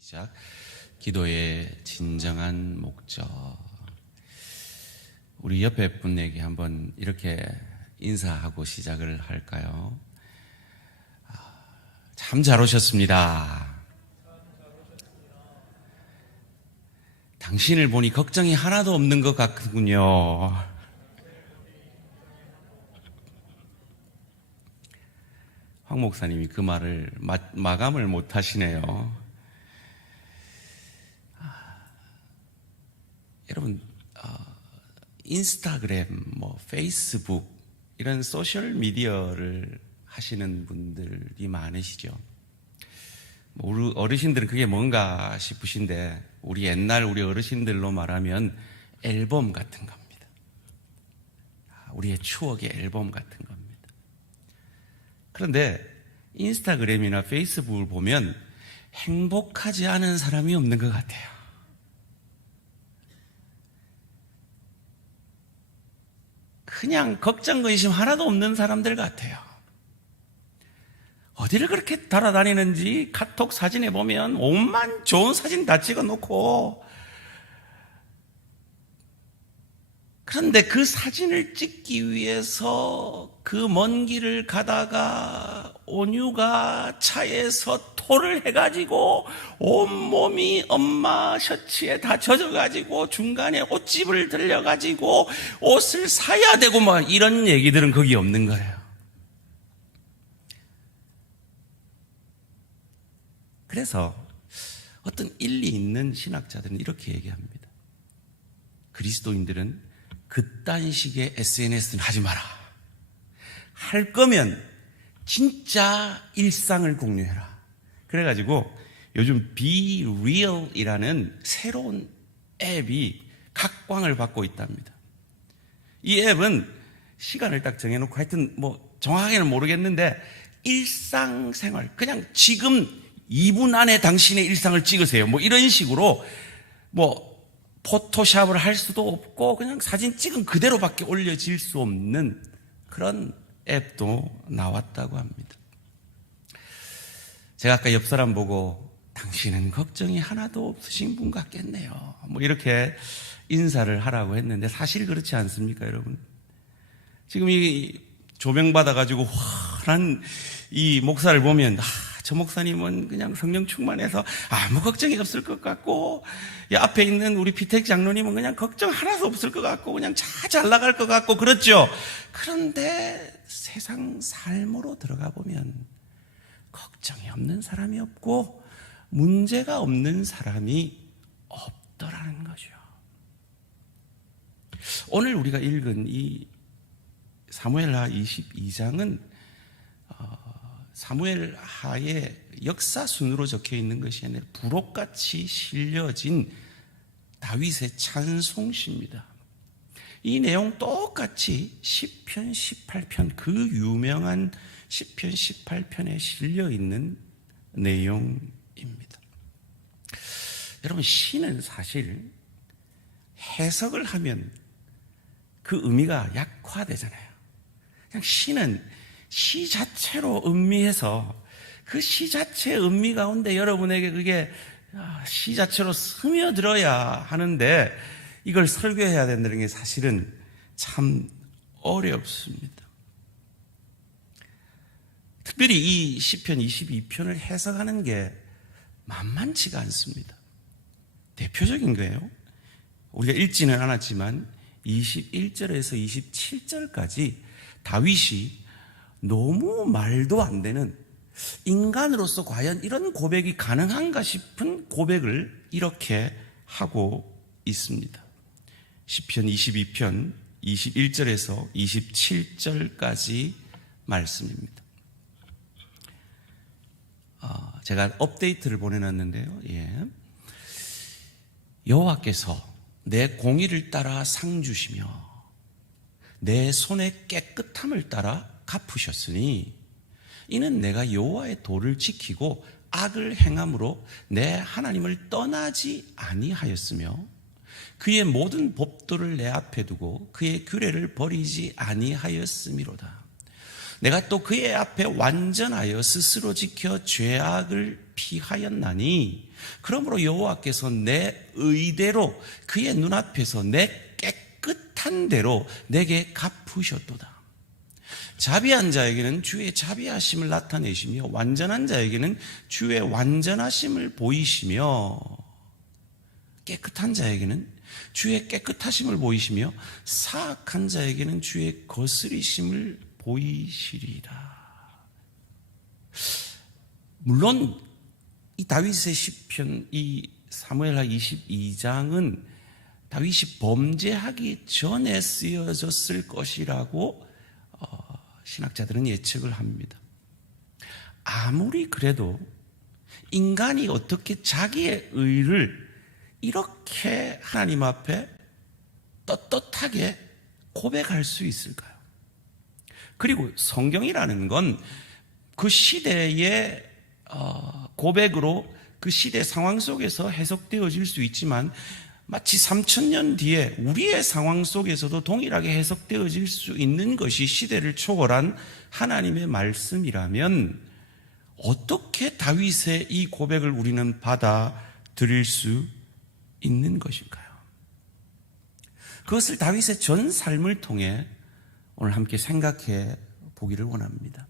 시작. 기도의 진정한 목적. 우리 옆에 분에게 한번 이렇게 인사하고 시작을 할까요? 참 잘 오셨습니다. 당신을 보니 걱정이 하나도 없는 것 같군요. 황 목사님이 그 말을 마감을 못 하시네요. 여러분, 인스타그램, 페이스북 이런 소셜 미디어를 하시는 분들이 많으시죠. 우리 어르신들은 그게 뭔가 싶으신데 우리 옛날 우리 어르신들로 말하면 앨범 같은 겁니다. 우리의 추억의 앨범 같은 겁니다. 그런데 인스타그램이나 페이스북을 보면 행복하지 않은 사람이 없는 것 같아요. 그냥 걱정, 근심 하나도 없는 사람들 같아요. 어디를 그렇게 달아다니는지 카톡 사진에 보면 온만 좋은 사진 다 찍어놓고, 그런데 그 사진을 찍기 위해서 그 먼 길을 가다가 온유가 차에서 토를 해가지고 온몸이 엄마 셔츠에 다 젖어가지고 중간에 옷집을 들려가지고 옷을 사야 되고 이런 얘기들은 거기 없는 거예요. 그래서 어떤 일리 있는 신학자들은 이렇게 얘기합니다. 그리스도인들은 그딴 식의 SNS는 하지 마라. 할 거면 진짜 일상을 공유해라. 그래가지고 요즘 Be Real이라는 새로운 앱이 각광을 받고 있답니다. 이 앱은 시간을 딱 정해놓고 하여튼 정확하게는 모르겠는데 일상생활, 그냥 지금 2분 안에 당신의 일상을 찍으세요. 이런 식으로 포토샵을 할 수도 없고 그냥 사진 찍은 그대로밖에 올려질 수 없는 그런 앱도 나왔다고 합니다. 제가 아까 옆 사람 보고 당신은 걱정이 하나도 없으신 분 같겠네요. 이렇게 인사를 하라고 했는데 사실 그렇지 않습니까, 여러분? 지금 이 조명 받아가지고 환한 이 목사를 보면 저 목사님은 그냥 성령 충만해서 아무 걱정이 없을 것 같고, 앞에 있는 우리 피택 장로님은 그냥 걱정 하나도 없을 것 같고 그냥 잘 나갈 것 같고 그렇죠. 그런데 세상 삶으로 들어가 보면 걱정이 없는 사람이 없고 문제가 없는 사람이 없더라는 거죠. 오늘 우리가 읽은 이 사무엘하 22장은 사무엘하의 역사 순으로 적혀 있는 것이 아니라 부록같이 실려진 다윗의 찬송시입니다. 이 내용 똑같이 시편 18편, 그 유명한 시편 18편에 실려 있는 내용입니다. 여러분, 시는 사실 해석을 하면 그 의미가 약화되잖아요. 그냥 시는 시 자체로 음미해서 그 시 자체의 음미 가운데 여러분에게 그게 시 자체로 스며들어야 하는데 이걸 설교해야 된다는 게 사실은 참 어렵습니다. 특별히 이 시편 22편을 해석하는 게 만만치가 않습니다. 대표적인 거예요. 우리가 읽지는 않았지만 21절에서 27절까지 다윗이 너무 말도 안 되는, 인간으로서 과연 이런 고백이 가능한가 싶은 고백을 이렇게 하고 있습니다. 시편 22편 21절에서 27절까지 말씀입니다. 제가 업데이트를 보내놨는데요. 여호와께서 내 공의를 따라 상 주시며 내 손의 깨끗함을 따라 갚으셨으니 이는 내가 여호와의 도를 지키고 악을 행함으로 내 하나님을 떠나지 아니하였으며 그의 모든 법도를 내 앞에 두고 그의 규례를 버리지 아니하였음이로다. 내가 또 그의 앞에 완전하여 스스로 지켜 죄악을 피하였나니 그러므로 여호와께서 내 의대로 그의 눈앞에서 내 깨끗한 대로 내게 갚으셨도다. 자비한 자에게는 주의 자비하심을 나타내시며 완전한 자에게는 주의 완전하심을 보이시며 깨끗한 자에게는 주의 깨끗하심을 보이시며 사악한 자에게는 주의 거스리심을 보이시리라. 물론 이 다윗의 시편, 이 사무엘하 22장은 다윗이 범죄하기 전에 쓰여졌을 것이라고 신학자들은 예측을 합니다. 아무리 그래도 인간이 어떻게 자기의 의를 이렇게 하나님 앞에 떳떳하게 고백할 수 있을까요? 그리고 성경이라는 건 그 시대의 고백으로 그 시대 상황 속에서 해석되어질 수 있지만 마치 3000년 뒤에 우리의 상황 속에서도 동일하게 해석되어질 수 있는 것이 시대를 초월한 하나님의 말씀이라면 어떻게 다윗의 이 고백을 우리는 받아들일 수 있는 것일까요? 그것을 다윗의 전 삶을 통해 오늘 함께 생각해 보기를 원합니다.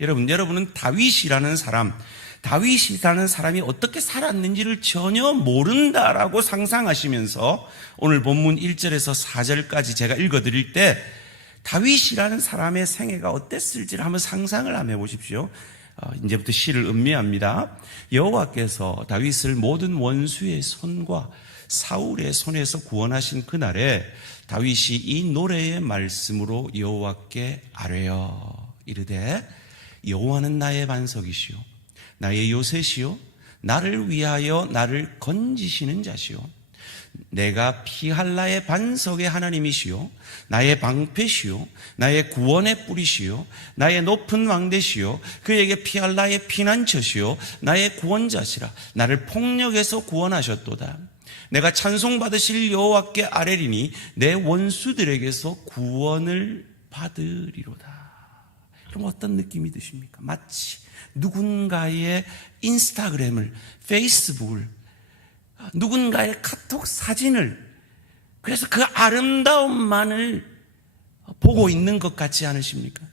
여러분은 다윗이라는 사람이 어떻게 살았는지를 전혀 모른다라고 상상하시면서 오늘 본문 1절에서 4절까지 제가 읽어드릴 때 다윗이라는 사람의 생애가 어땠을지를 한번 상상을 한번 해보십시오. 이제부터 시를 음미합니다. 여호와께서 다윗을 모든 원수의 손과 사울의 손에서 구원하신 그날에 다윗이 이 노래의 말씀으로 여호와께 아뢰어 이르되 여호와는 나의 반석이시오 나의 요새시오 나를 위하여 나를 건지시는 자시오 내가 피할 나의 반석의 하나님이시오 나의 방패시오 나의 구원의 뿌리시오 나의 높은 왕대시오 그에게 피할 나의 피난처시오 나의 구원자시라 나를 폭력에서 구원하셨도다 내가 찬송받으실 여호와께 아뢰리니 내 원수들에게서 구원을 받으리로다. 그럼 어떤 느낌이 드십니까? 마치 누군가의 인스타그램을, 페이스북을, 누군가의 카톡 사진을, 그래서 그 아름다움만을 보고 있는 것 같지 않으십니까?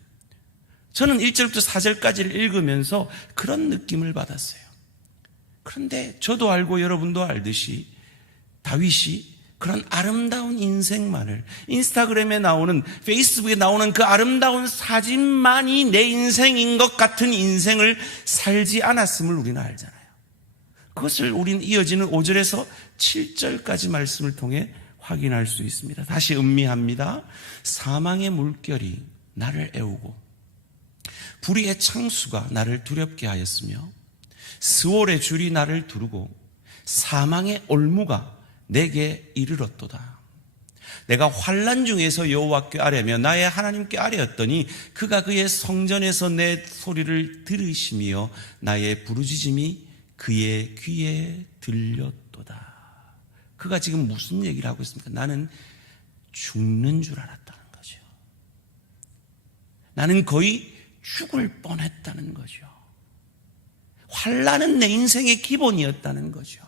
저는 1절부터 4절까지를 읽으면서 그런 느낌을 받았어요. 그런데 저도 알고 여러분도 알듯이 다윗이 그런 아름다운 인생만을 인스타그램에 나오는, 페이스북에 나오는 그 아름다운 사진만이 내 인생인 것 같은 인생을 살지 않았음을 우리는 알잖아요. 그것을 우리는 이어지는 5절에서 7절까지 말씀을 통해 확인할 수 있습니다. 다시 음미합니다. 사망의 물결이 나를 애우고 불의의 창수가 나를 두렵게 하였으며 스월의 줄이 나를 두르고 사망의 올무가 내게 이르렀도다. 내가 환난 중에서 여호와께 아뢰며 나의 하나님께 아뢰었더니 그가 그의 성전에서 내 소리를 들으시며 나의 부르짖음이 그의 귀에 들렸도다. 그가 지금 무슨 얘기를 하고 있습니까? 나는 죽는 줄 알았다는 거죠. 나는 거의 죽을 뻔했다는 거죠. 환난은 내 인생의 기본이었다는 거죠.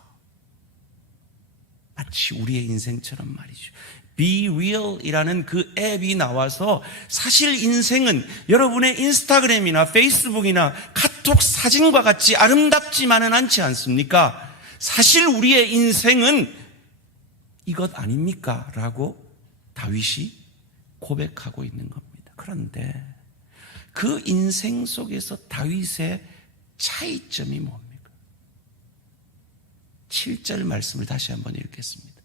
마치 우리의 인생처럼 말이죠. Be Real이라는 그 앱이 나와서 사실 인생은 여러분의 인스타그램이나 페이스북이나 카톡 사진과 같이 아름답지만은 않지 않습니까? 사실 우리의 인생은 이것 아닙니까? 라고 다윗이 고백하고 있는 겁니다. 그런데 그 인생 속에서 다윗의 차이점이 뭡니까? 7절 말씀을 다시 한번 읽겠습니다.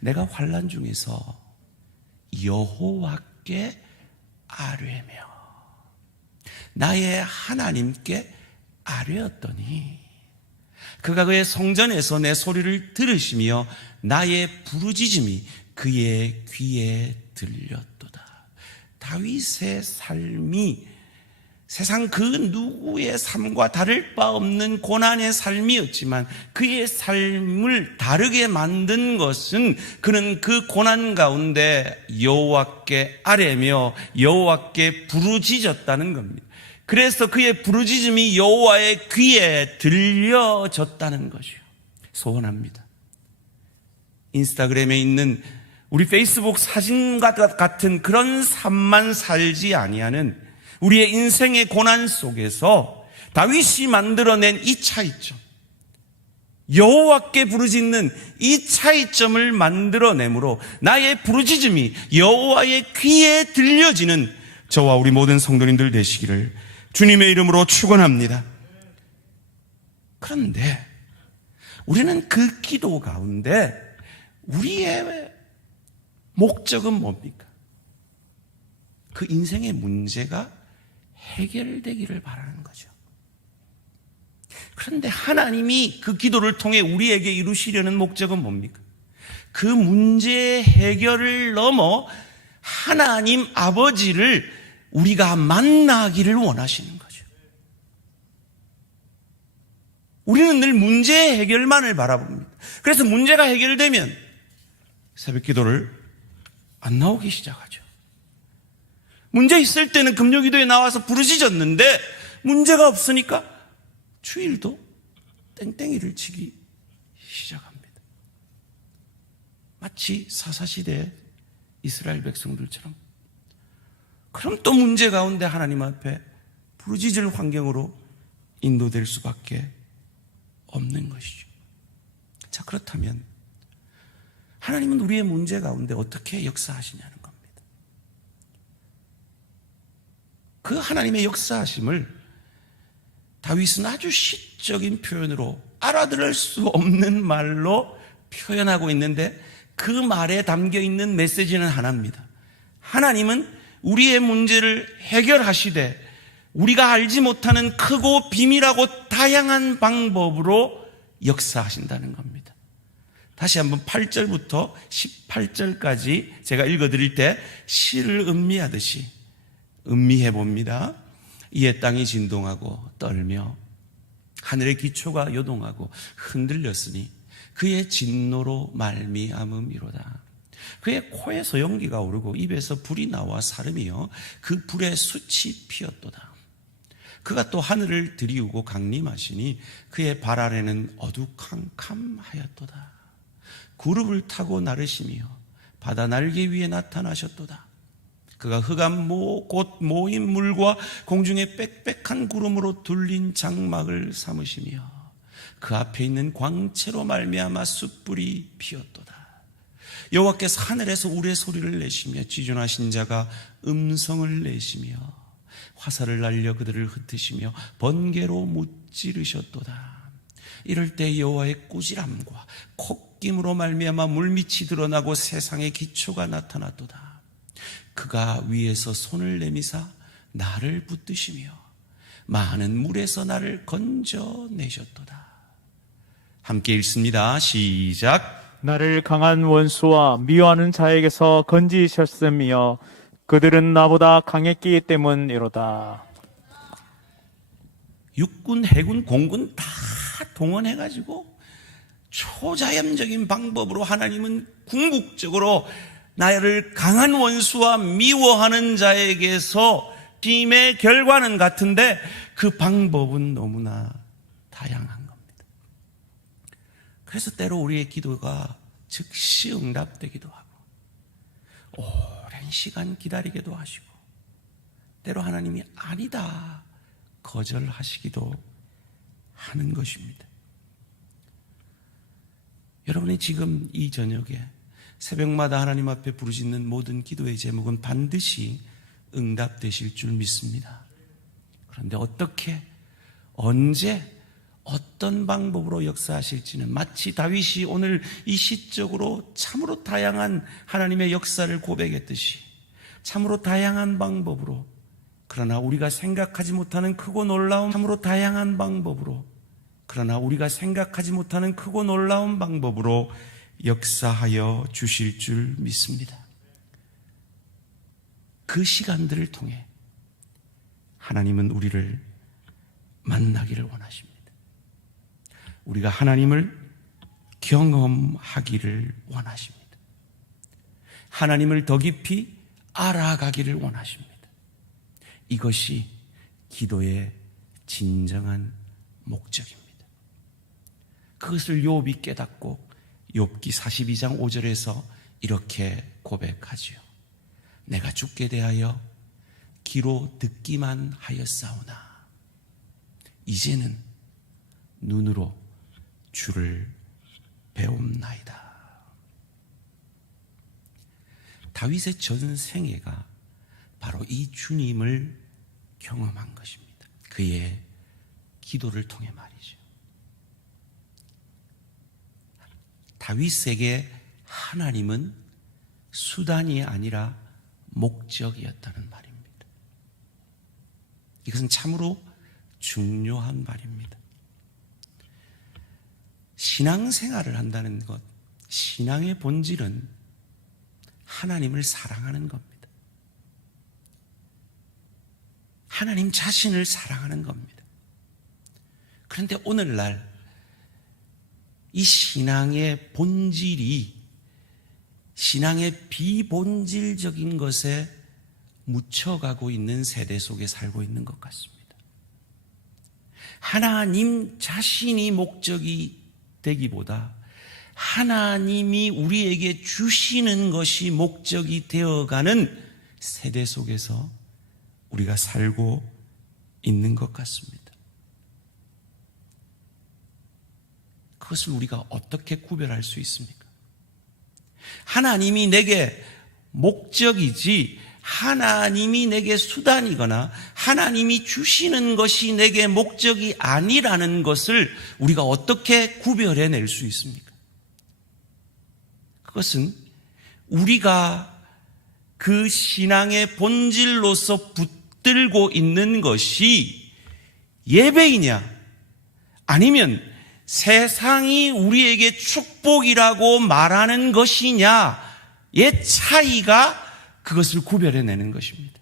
내가 환난 중에서 여호와께 아뢰며 나의 하나님께 아뢰었더니 그가 그의 성전에서 내 소리를 들으시며 나의 부르짖음이 그의 귀에 들렸도다. 다윗의 삶이 세상 그 누구의 삶과 다를 바 없는 고난의 삶이었지만 그의 삶을 다르게 만든 것은 그는 그 고난 가운데 여호와께 아뢰며 여호와께 부르짖었다는 겁니다. 그래서 그의 부르짖음이 여호와의 귀에 들려졌다는 것이요. 소원합니다. 인스타그램에 있는 우리 페이스북 사진과 같은 그런 삶만 살지 아니하는 우리의 인생의 고난 속에서 다윗이 만들어낸 이 차이점, 여호와께 부르짖는 이 차이점을 만들어내므로 나의 부르짖음이 여호와의 귀에 들려지는 저와 우리 모든 성도님들 되시기를 주님의 이름으로 축원합니다. 그런데 우리는 그 기도 가운데 우리의 목적은 뭡니까? 그 인생의 문제가 해결되기를 바라는 거죠. 그런데 하나님이 그 기도를 통해 우리에게 이루시려는 목적은 뭡니까? 그 문제의 해결을 넘어 하나님 아버지를 우리가 만나기를 원하시는 거죠. 우리는 늘 문제의 해결만을 바라봅니다. 그래서 문제가 해결되면 새벽 기도를 안 나오기 시작하죠. 문제 있을 때는 금요기도에 나와서 부르짖었는데 문제가 없으니까 주일도 땡땡이를 치기 시작합니다. 마치 사사시대의 이스라엘 백성들처럼. 그럼 또 문제 가운데 하나님 앞에 부르짖을 환경으로 인도될 수밖에 없는 것이죠. 자, 그렇다면 하나님은 우리의 문제 가운데 어떻게 역사하시냐는 겁니다. 그 하나님의 역사하심을 다윗은 아주 시적인 표현으로 알아들을 수 없는 말로 표현하고 있는데 그 말에 담겨 있는 메시지는 하나입니다. 하나님은 우리의 문제를 해결하시되 우리가 알지 못하는 크고 비밀하고 다양한 방법으로 역사하신다는 겁니다. 다시 한번 8절부터 18절까지 제가 읽어드릴 때 시를 음미하듯이 음미해 봅니다. 이에 땅이 진동하고 떨며 하늘의 기초가 요동하고 흔들렸으니 그의 진노로 말미암음이로다. 그의 코에서 연기가 오르고 입에서 불이 나와 사름이여 그 불에 숯이 피었도다. 그가 또 하늘을 들이우고 강림하시니 그의 발 아래는 어두캄캄하였도다. 구름을 타고 나르시며 바다 날개 위에 나타나셨도다. 그가 흑암 곧 모인 물과 공중의 빽빽한 구름으로 둘린 장막을 삼으시며 그 앞에 있는 광채로 말미암아 숯불이 피었도다. 여호와께서 하늘에서 우레소리를 내시며 지존하신 자가 음성을 내시며 화살을 날려 그들을 흩으시며 번개로 무찌르셨도다. 이럴 때 여호와의 꾸지람과 콧김으로 말미암아 물밑이 드러나고 세상의 기초가 나타났도다. 그가 위에서 손을 내미사 나를 붙드시며 많은 물에서 나를 건져내셨도다. 함께 읽습니다. 시작. 나를 강한 원수와 미워하는 자에게서 건지셨으며 그들은 나보다 강했기 때문이로다. 육군, 해군, 공군 다 동원해가지고 초자연적인 방법으로 하나님은 궁극적으로 나를 강한 원수와 미워하는 자에게서 힘의 결과는 같은데 그 방법은 너무나 다양한 겁니다. 그래서 때로 우리의 기도가 즉시 응답되기도 하고 오랜 시간 기다리기도 하시고 때로 하나님이 아니다 거절하시기도 하는 것입니다. 여러분이 지금 이 저녁에 새벽마다 하나님 앞에 부르짖는 모든 기도의 제목은 반드시 응답되실 줄 믿습니다. 그런데 어떻게, 언제, 어떤 방법으로 역사하실지는 마치 다윗이 오늘 이 시적으로 참으로 다양한 하나님의 역사를 고백했듯이 참으로 다양한 방법으로, 그러나 우리가 생각하지 못하는 크고 놀라운 참으로 다양한 방법으로, 그러나 우리가 생각하지 못하는 크고 놀라운 방법으로 역사하여 주실 줄 믿습니다. 그 시간들을 통해 하나님은 우리를 만나기를 원하십니다. 우리가 하나님을 경험하기를 원하십니다. 하나님을 더 깊이 알아가기를 원하십니다. 이것이 기도의 진정한 목적입니다. 그것을 욥이 깨닫고 욥기 42장 5절에서 이렇게 고백하지요. 내가 주께 대하여 귀로 듣기만 하였사오나 이제는 눈으로 주를 배움나이다. 다윗의 전 생애가 바로 이 주님을 경험한 것입니다. 그의 기도를 통해 말이죠. 다윗에게 하나님은 수단이 아니라 목적이었다는 말입니다. 이것은 참으로 중요한 말입니다. 신앙생활을 한다는 것, 신앙의 본질은 하나님을 사랑하는 겁니다. 하나님 자신을 사랑하는 겁니다. 그런데 오늘날 이 신앙의 본질이 신앙의 비본질적인 것에 묻혀가고 있는 세대 속에 살고 있는 것 같습니다. 하나님 자신이 목적이 되기보다 하나님이 우리에게 주시는 것이 목적이 되어가는 세대 속에서 우리가 살고 있는 것 같습니다. 그것을 우리가 어떻게 구별할 수 있습니까? 하나님이 내게 목적이지 하나님이 내게 수단이거나 하나님이 주시는 것이 내게 목적이 아니라는 것을 우리가 어떻게 구별해낼 수 있습니까? 그것은 우리가 그 신앙의 본질로서 붙들고 있는 것이 예배이냐 아니면 세상이 우리에게 축복이라고 말하는 것이냐의 차이가 그것을 구별해내는 것입니다.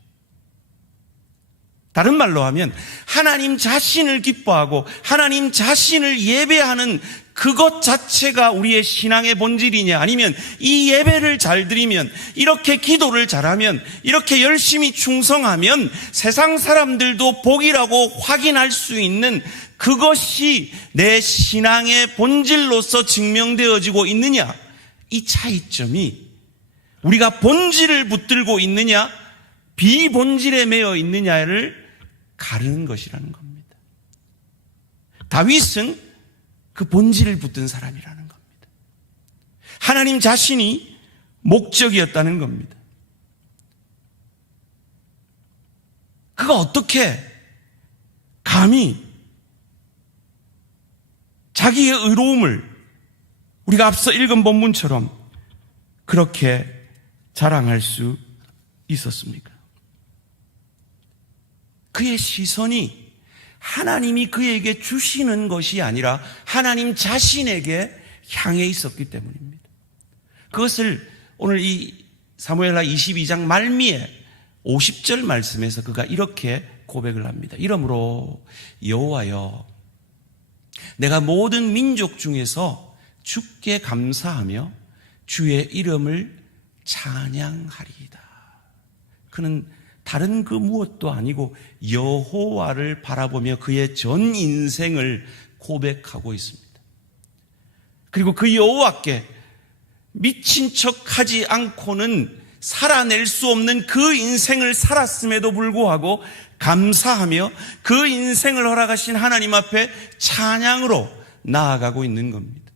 다른 말로 하면 하나님 자신을 기뻐하고 하나님 자신을 예배하는 그것 자체가 우리의 신앙의 본질이냐 아니면 이 예배를 잘 드리면 이렇게 기도를 잘하면 이렇게 열심히 충성하면 세상 사람들도 복이라고 확인할 수 있는 그것이 내 신앙의 본질로서 증명되어지고 있느냐, 이 차이점이 우리가 본질을 붙들고 있느냐 비본질에 매여 있느냐를 가르는 것이라는 겁니다. 다윗은 그 본질을 붙든 사람이라는 겁니다. 하나님 자신이 목적이었다는 겁니다. 그가 어떻게 감히 자기의 의로움을 우리가 앞서 읽은 본문처럼 그렇게 자랑할 수 있었습니까? 그의 시선이 하나님이 그에게 주시는 것이 아니라 하나님 자신에게 향해 있었기 때문입니다. 그것을 오늘 이 사무엘하 22장 말미에 50절 말씀에서 그가 이렇게 고백을 합니다. 이러므로 여호와여, 내가 모든 민족 중에서 주께 감사하며 주의 이름을 찬양하리이다. 그는 다른 그 무엇도 아니고 여호와를 바라보며 그의 전 인생을 고백하고 있습니다. 그리고 그 여호와께 미친 척하지 않고는 살아낼 수 없는 그 인생을 살았음에도 불구하고 감사하며 그 인생을 허락하신 하나님 앞에 찬양으로 나아가고 있는 겁니다.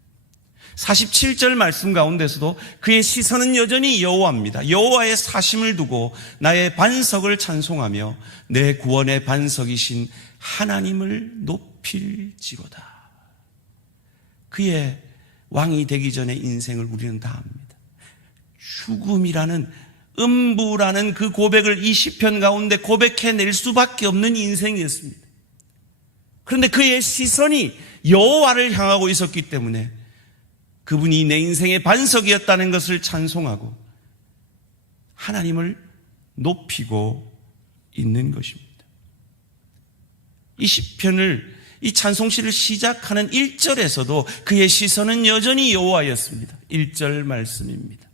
47절 말씀 가운데서도 그의 시선은 여전히 여호와입니다. 여호와의 사심을 두고 나의 반석을 찬송하며 내 구원의 반석이신 하나님을 높일지로다. 그의 왕이 되기 전의 인생을 우리는 다 압니다. 죽음이라는 음부라는 그 고백을 이 시편 가운데 고백해낼 수밖에 없는 인생이었습니다. 그런데 그의 시선이 여호와를 향하고 있었기 때문에 그분이 내 인생의 반석이었다는 것을 찬송하고 하나님을 높이고 있는 것입니다. 이 시편을, 이 찬송시를 시작하는 1절에서도 그의 시선은 여전히 여호와였습니다. 1절 말씀입니다.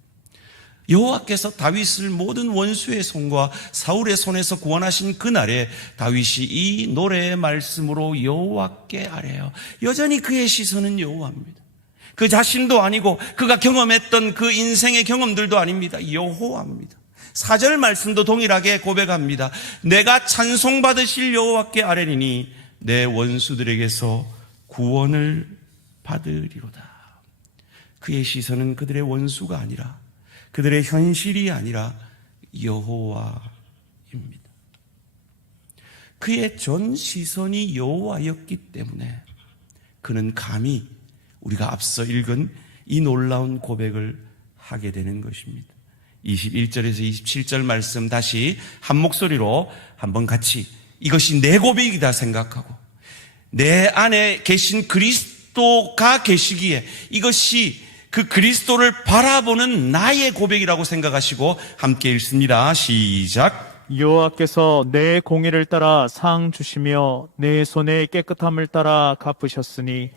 여호와께서 다윗을 모든 원수의 손과 사울의 손에서 구원하신 그날에 다윗이 이 노래의 말씀으로 여호와께 아뢰요. 여전히 그의 시선은 여호와입니다. 그 자신도 아니고 그가 경험했던 그 인생의 경험들도 아닙니다. 여호와입니다. 4절 말씀도 동일하게 고백합니다. 내가 찬송받으실 여호와께 아뢰리니 내 원수들에게서 구원을 받으리로다. 그의 시선은 그들의 원수가 아니라, 그들의 현실이 아니라 여호와입니다. 그의 전 시선이 여호와였기 때문에 그는 감히 우리가 앞서 읽은 이 놀라운 고백을 하게 되는 것입니다. 21절에서 27절 말씀 다시 한 목소리로 한번 같이, 이것이 내 고백이다 생각하고 내 안에 계신 그리스도가 계시기에 이것이 그 그리스도를 바라보는 나의 고백이라고 생각하시고 함께 읽습니다. 시작. 여호와께서 내 공의를 따라 상 주시며 내 손의 깨끗함을 따라 갚으셨으니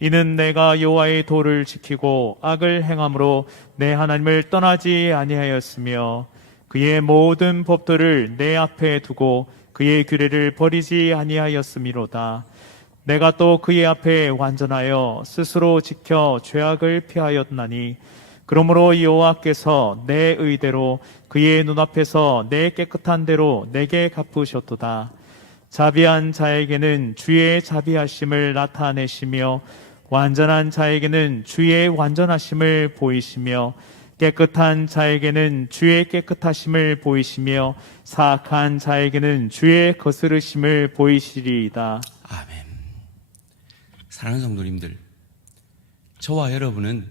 이는 내가 여호와의 도를 지키고 악을 행함으로 내 하나님을 떠나지 아니하였으며 그의 모든 법도를 내 앞에 두고 그의 규례를 버리지 아니하였음이로다. 내가 또 그의 앞에 완전하여 스스로 지켜 죄악을 피하였나니 그러므로 여호와께서 내 의대로 그의 눈앞에서 내 깨끗한 대로 내게 갚으셨도다. 자비한 자에게는 주의 자비하심을 나타내시며 완전한 자에게는 주의 완전하심을 보이시며 깨끗한 자에게는 주의 깨끗하심을 보이시며 사악한 자에게는 주의 거스르심을 보이시리이다. 아멘. 사랑하는 성도님들, 저와 여러분은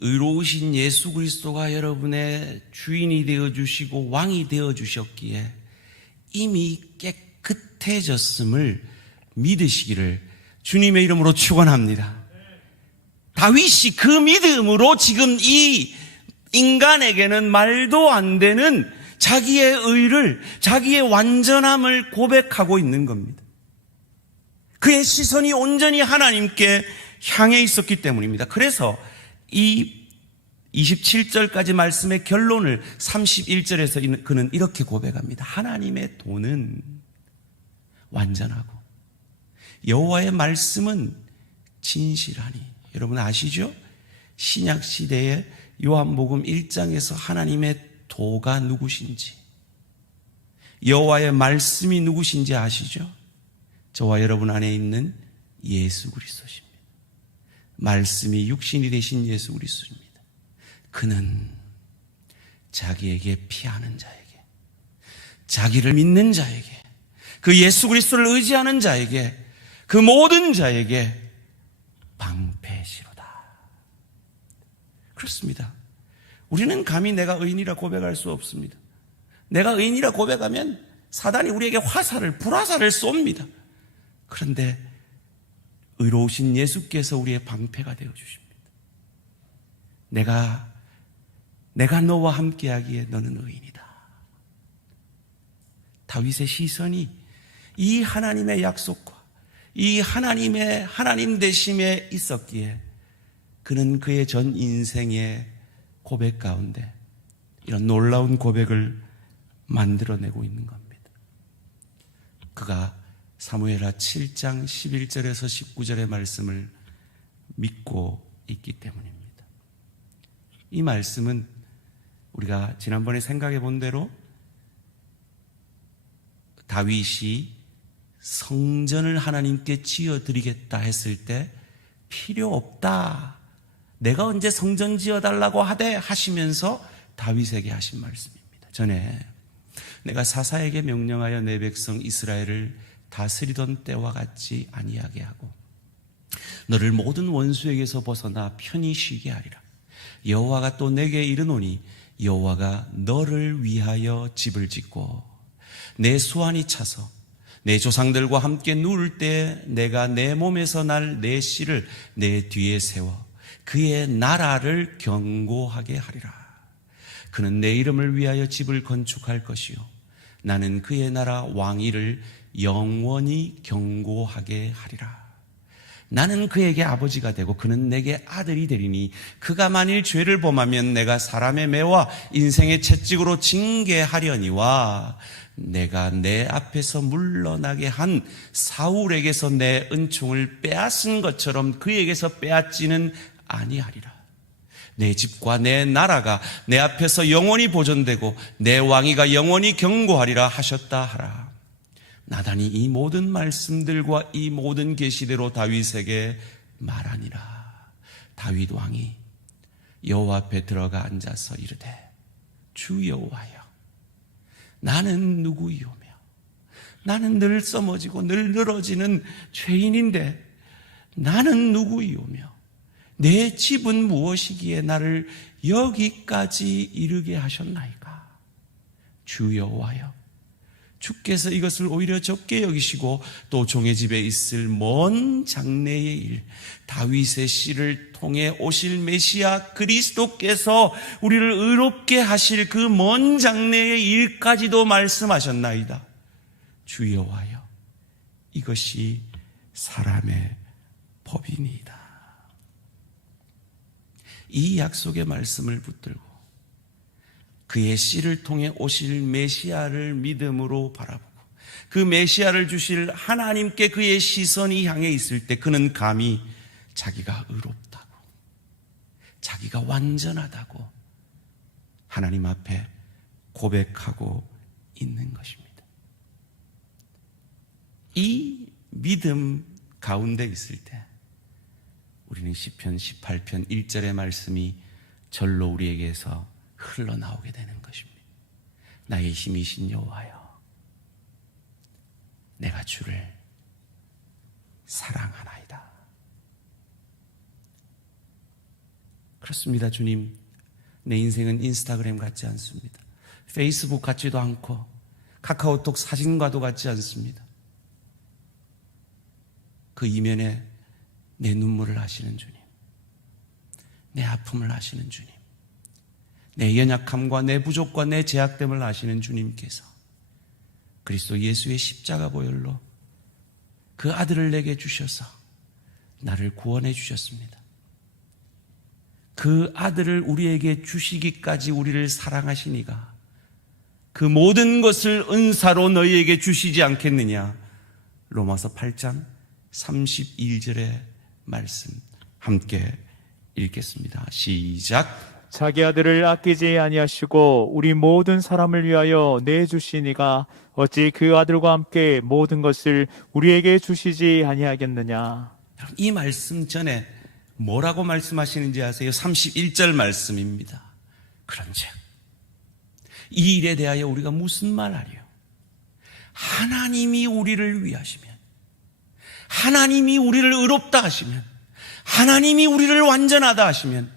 의로우신 예수 그리스도가 여러분의 주인이 되어주시고 왕이 되어주셨기에 이미 깨끗해졌음을 믿으시기를 주님의 이름으로 축원합니다. 다윗이 그 믿음으로 지금 이 인간에게는 말도 안 되는 자기의 의를, 자기의 완전함을 고백하고 있는 겁니다. 그의 시선이 온전히 하나님께 향해 있었기 때문입니다. 그래서 이 27절까지 말씀의 결론을 31절에서 그는 이렇게 고백합니다. 하나님의 도는 완전하고 여호와의 말씀은 진실하니. 여러분 아시죠? 신약 시대에 요한복음 1장에서 하나님의 도가 누구신지, 여호와의 말씀이 누구신지 아시죠? 저와 여러분 안에 있는 예수 그리스도십니다. 말씀이 육신이 되신 예수 그리스도입니다. 그는 자기에게 피하는 자에게, 자기를 믿는 자에게, 그 예수 그리스도를 의지하는 자에게, 그 모든 자에게 방패시로다. 그렇습니다. 우리는 감히 내가 의인이라 고백할 수 없습니다. 내가 의인이라 고백하면 사단이 우리에게 화살을, 불화살을 쏩니다. 그런데 의로우신 예수께서 우리의 방패가 되어주십니다. 내가 너와 함께하기에 너는 의인이다. 다윗의 시선이 이 하나님의 약속과 이 하나님의 하나님 되심에 있었기에 그는 그의 전 인생의 고백 가운데 이런 놀라운 고백을 만들어내고 있는 겁니다. 그가 사무엘하 7장 11절에서 19절의 말씀을 믿고 있기 때문입니다. 이 말씀은 우리가 지난번에 생각해 본 대로 다윗이 성전을 하나님께 지어드리겠다 했을 때 필요 없다, 내가 언제 성전 지어달라고 하되 하시면서 다윗에게 하신 말씀입니다. 전에 내가 사사에게 명령하여 내 백성 이스라엘을 다스리던 때와 같지 아니하게 하고 너를 모든 원수에게서 벗어나 편히 쉬게 하리라. 여호와가 또 내게 이르노니 여호와가 너를 위하여 집을 짓고 내 수완이 차서 내 조상들과 함께 누울 때 내가 내 몸에서 날 내 씨를 내 뒤에 세워 그의 나라를 견고하게 하리라. 그는 내 이름을 위하여 집을 건축할 것이요 나는 그의 나라 왕위를 영원히 견고하게 하리라. 나는 그에게 아버지가 되고 그는 내게 아들이 되리니 그가 만일 죄를 범하면 내가 사람의 매와 인생의 채찍으로 징계하려니와 내가 내 앞에서 물러나게 한 사울에게서 내 은총을 빼앗은 것처럼 그에게서 빼앗지는 아니하리라. 내 집과 내 나라가 내 앞에서 영원히 보존되고 내 왕위가 영원히 경고하리라 하셨다 하라. 나단이 이 모든 말씀들과 이 모든 계시대로 다윗에게 말하니라. 다윗 왕이 여호와 앞에 들어가 앉아서 이르되 주 여호와여, 나는 누구이오며 나는 늘 써머지고 늘 늘어지는 죄인인데 나는 누구이오며 내 집은 무엇이기에 나를 여기까지 이르게 하셨나이까. 주 여호와여, 주께서 이것을 오히려 적게 여기시고 또 종의 집에 있을 먼 장래의 일, 다윗의 씨를 통해 오실 메시아 그리스도께서 우리를 의롭게 하실 그 먼 장래의 일까지도 말씀하셨나이다. 주 여호와여, 이것이 사람의 법이니이다. 이 약속의 말씀을 붙들고 그의 씨를 통해 오실 메시아를 믿음으로 바라보고 그 메시아를 주실 하나님께 그의 시선이 향해 있을 때 그는 감히 자기가 의롭다고, 자기가 완전하다고 하나님 앞에 고백하고 있는 것입니다. 이 믿음 가운데 있을 때 우리는 시편 18편 1절의 말씀이 절로 우리에게서 흘러나오게 되는 것입니다. 나의 힘이신 여호와여, 내가 주를 사랑하나이다. 그렇습니다. 주님, 내 인생은 인스타그램 같지 않습니다. 페이스북 같지도 않고 카카오톡 사진과도 같지 않습니다. 그 이면에 내 눈물을 아시는 주님, 내 아픔을 아시는 주님, 내 연약함과 내 부족과 내 제약됨을 아시는 주님께서 그리스도 예수의 십자가 보혈로 그 아들을 내게 주셔서 나를 구원해 주셨습니다. 그 아들을 우리에게 주시기까지 우리를 사랑하시니가 그 모든 것을 은사로 너희에게 주시지 않겠느냐. 로마서 8장 31절의 말씀 함께 읽겠습니다. 시작. 자기 아들을 아끼지 아니하시고 우리 모든 사람을 위하여 내주시니가 어찌 그 아들과 함께 모든 것을 우리에게 주시지 아니하겠느냐. 이 말씀 전에 뭐라고 말씀하시는지 아세요? 31절 말씀입니다. 그런즉 이 일에 대하여 우리가 무슨 말하리요? 하나님이 우리를 위하시면, 하나님이 우리를 의롭다 하시면, 하나님이 우리를 완전하다 하시면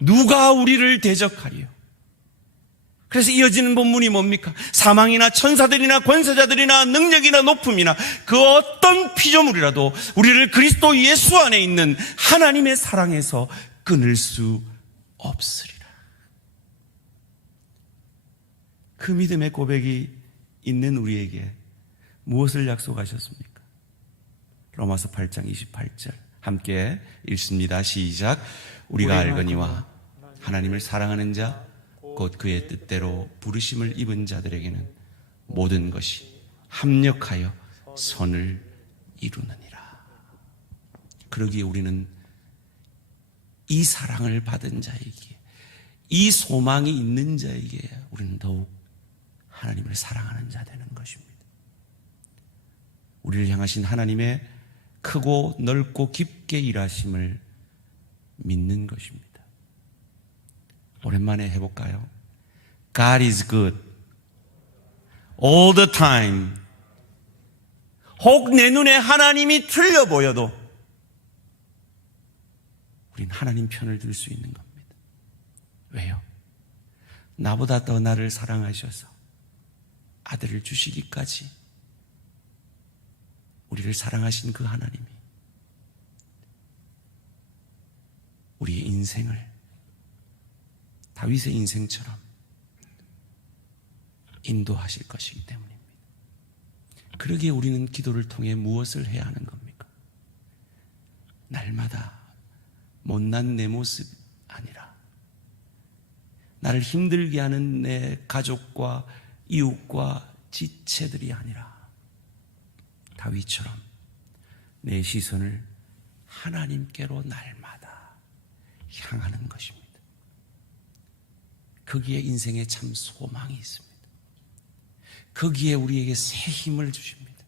누가 우리를 대적하리요? 그래서 이어지는 본문이 뭡니까? 사망이나 천사들이나 권세자들이나 능력이나 높음이나 그 어떤 피조물이라도 우리를 그리스도 예수 안에 있는 하나님의 사랑에서 끊을 수 없으리라. 그 믿음의 고백이 있는 우리에게 무엇을 약속하셨습니까? 로마서 8장 28절 함께 읽습니다. 시작. 우리가 알거니와 하나님을 사랑하는 자 곧 그의 뜻대로 부르심을 입은 자들에게는 모든 것이 합력하여 선을 이루느니라. 그러기에 우리는 이 사랑을 받은 자에게, 이 소망이 있는 자에게 우리는 더욱 하나님을 사랑하는 자 되는 것입니다. 우리를 향하신 하나님의 크고 넓고 깊게 일하심을 믿는 것입니다. 오랜만에 해볼까요? God is good all the time. 혹 내 눈에 하나님이 틀려 보여도 우린 하나님 편을 들 수 있는 겁니다. 왜요? 나보다 더 나를 사랑하셔서 아들을 주시기까지 우리를 사랑하신 그 하나님이 우리의 인생을 다윗의 인생처럼 인도하실 것이기 때문입니다. 그러기에 우리는 기도를 통해 무엇을 해야 하는 겁니까? 날마다 못난 내 모습 아니라 나를 힘들게 하는 내 가족과 이웃과 지체들이 아니라 다윗처럼 내 시선을 하나님께로 날마다 향하는 것입니다. 거기에 인생의 참 소망이 있습니다. 거기에 우리에게 새 힘을 주십니다.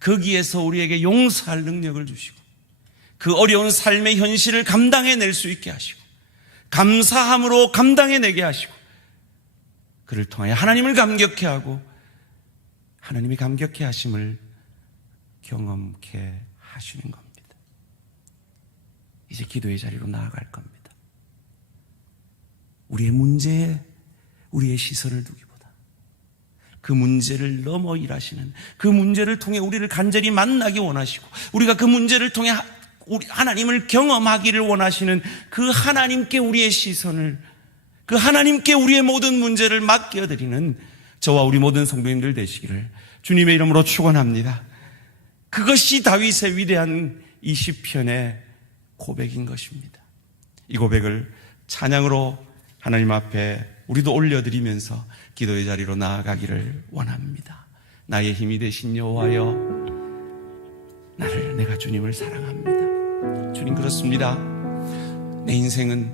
거기에서 우리에게 용서할 능력을 주시고 그 어려운 삶의 현실을 감당해낼 수 있게 하시고 감사함으로 감당해내게 하시고 그를 통하여 하나님을 감격해 하고 하나님이 감격해 하심을 경험케 하시는 겁니다. 이제 기도의 자리로 나아갈 겁니다. 우리의 문제에 우리의 시선을 두기보다 그 문제를 넘어 일하시는, 그 문제를 통해 우리를 간절히 만나기 원하시고 우리가 그 문제를 통해 우리 하나님을 경험하기를 원하시는 그 하나님께 우리의 시선을, 그 하나님께 우리의 모든 문제를 맡겨드리는 저와 우리 모든 성도님들 되시기를 주님의 이름으로 축원합니다. 그것이 다윗의 위대한 이 시편의 고백인 것입니다. 이 고백을 찬양으로 하나님 앞에 우리도 올려드리면서 기도의 자리로 나아가기를 원합니다. 나의 힘이 되신 여호와여, 내가 주님을 사랑합니다. 주님, 그렇습니다. 내 인생은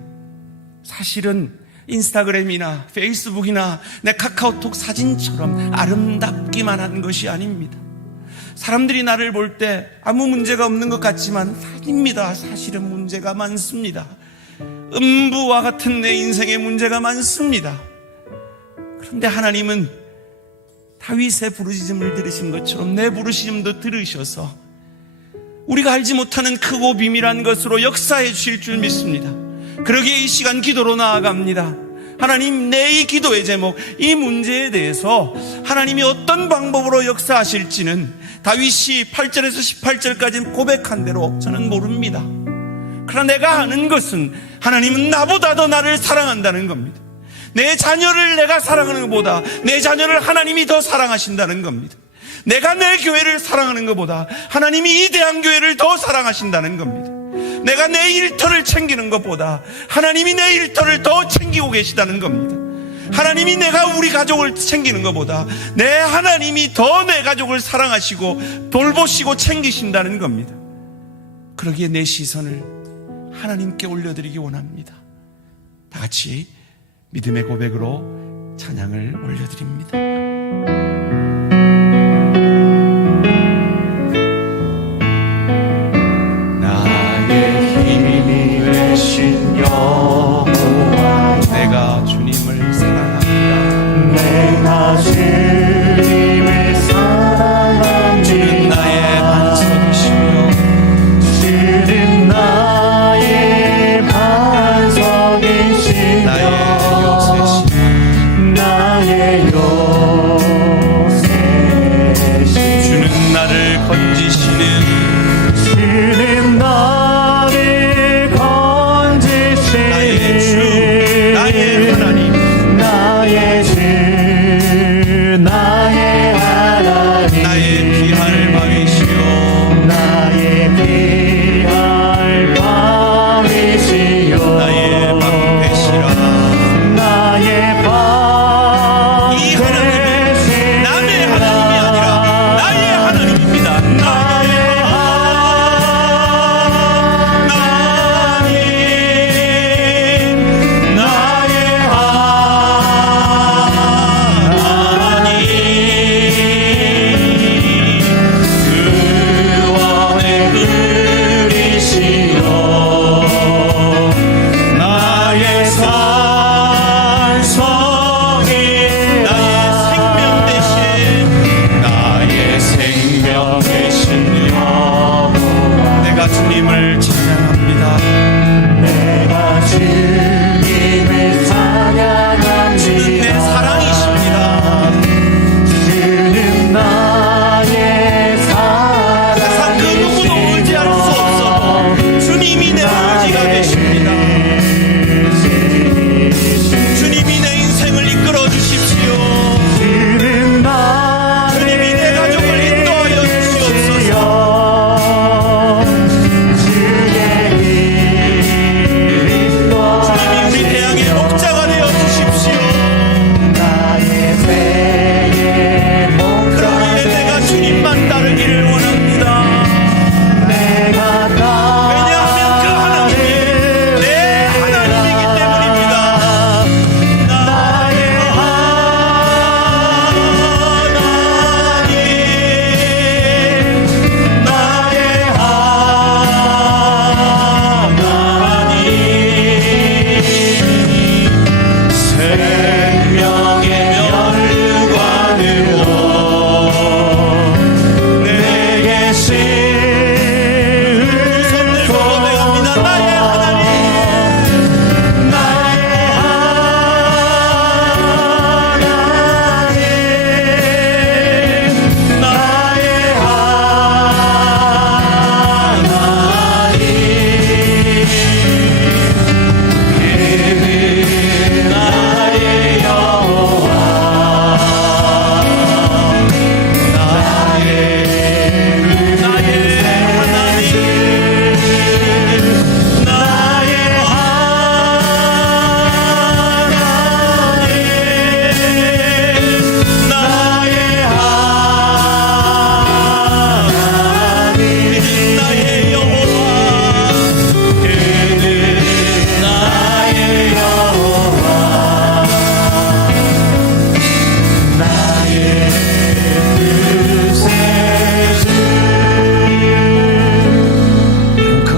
사실은 인스타그램이나 페이스북이나 내 카카오톡 사진처럼 아름답기만 한 것이 아닙니다. 사람들이 나를 볼 때 아무 문제가 없는 것 같지만 아닙니다. 사실은 문제가 많습니다. 음부와 같은 내 인생에 문제가 많습니다. 그런데 하나님은 다윗의 부르짖음을 들으신 것처럼 내 부르짖음도 들으셔서 우리가 알지 못하는 크고 비밀한 것으로 역사해 주실 줄 믿습니다. 그러기에 이 시간 기도로 나아갑니다. 하나님, 내 이 기도의 제목, 이 문제에 대해서 하나님이 어떤 방법으로 역사하실지는 다윗이 8절에서 18절까지 고백한 대로 저는 모릅니다. 그러나 내가 아는 것은 하나님은 나보다 더 나를 사랑한다는 겁니다. 내 자녀를 내가 사랑하는 것보다 내 자녀를 하나님이 더 사랑하신다는 겁니다. 내가 내 교회를 사랑하는 것보다 하나님이 이 대한교회를 더 사랑하신다는 겁니다. 내가 내 일터를 챙기는 것보다 하나님이 내 일터를 더 챙기고 계시다는 겁니다. 하나님이 내가 우리 가족을 챙기는 것보다 내 하나님이 더 내 가족을 사랑하시고 돌보시고 챙기신다는 겁니다. 그러기에 내 시선을 하나님께 올려드리기 원합니다. 다 같이 믿음의 고백으로 찬양을 올려드립니다. 되신 여호와, 내가 주님을 사랑합니다. 내가 주님을 사랑합니다. 주는 나의 반석이시며 주는 나의 반석이시며 나의 요새시며 나의 요새시며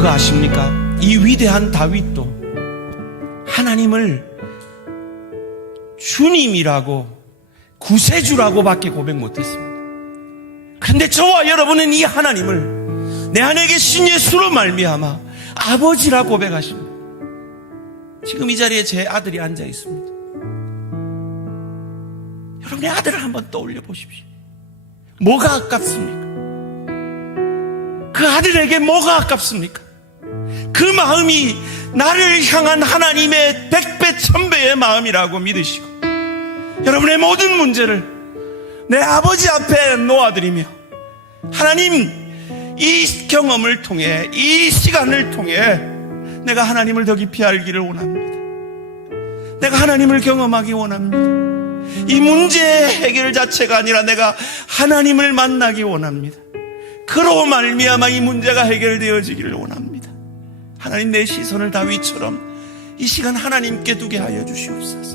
그거 아십니까? 이 위대한 다윗도 하나님을 주님이라고 구세주라고 밖에 고백 못했습니다. 그런데 저와 여러분은 이 하나님을 내 안에 계신 예수로 말미암아 아버지라 고백하십니다. 지금 이 자리에 제 아들이 앉아 있습니다. 여러분의 아들을 한번 떠올려 보십시오. 뭐가 아깝습니까? 그 아들에게 뭐가 아깝습니까? 그 마음이 나를 향한 하나님의 100배 1000배의 마음이라고 믿으시고 여러분의 모든 문제를 내 아버지 앞에 놓아드리며 하나님, 이 경험을 통해, 이 시간을 통해 내가 하나님을 더 깊이 알기를 원합니다. 내가 하나님을 경험하기 원합니다. 이 문제의 해결 자체가 아니라 내가 하나님을 만나기 원합니다. 그로 말미암아 이 문제가 해결되어지기를 원합니다. 하나님, 내 시선을 다윗처럼 이 시간 하나님께 두게 하여 주시옵소서.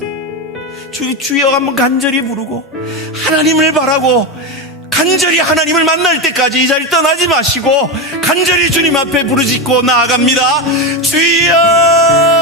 주여 한번 간절히 부르고 하나님을 바라고 간절히 하나님을 만날 때까지 이 자리 떠나지 마시고 간절히 주님 앞에 부르짖고 나아갑니다. 주여!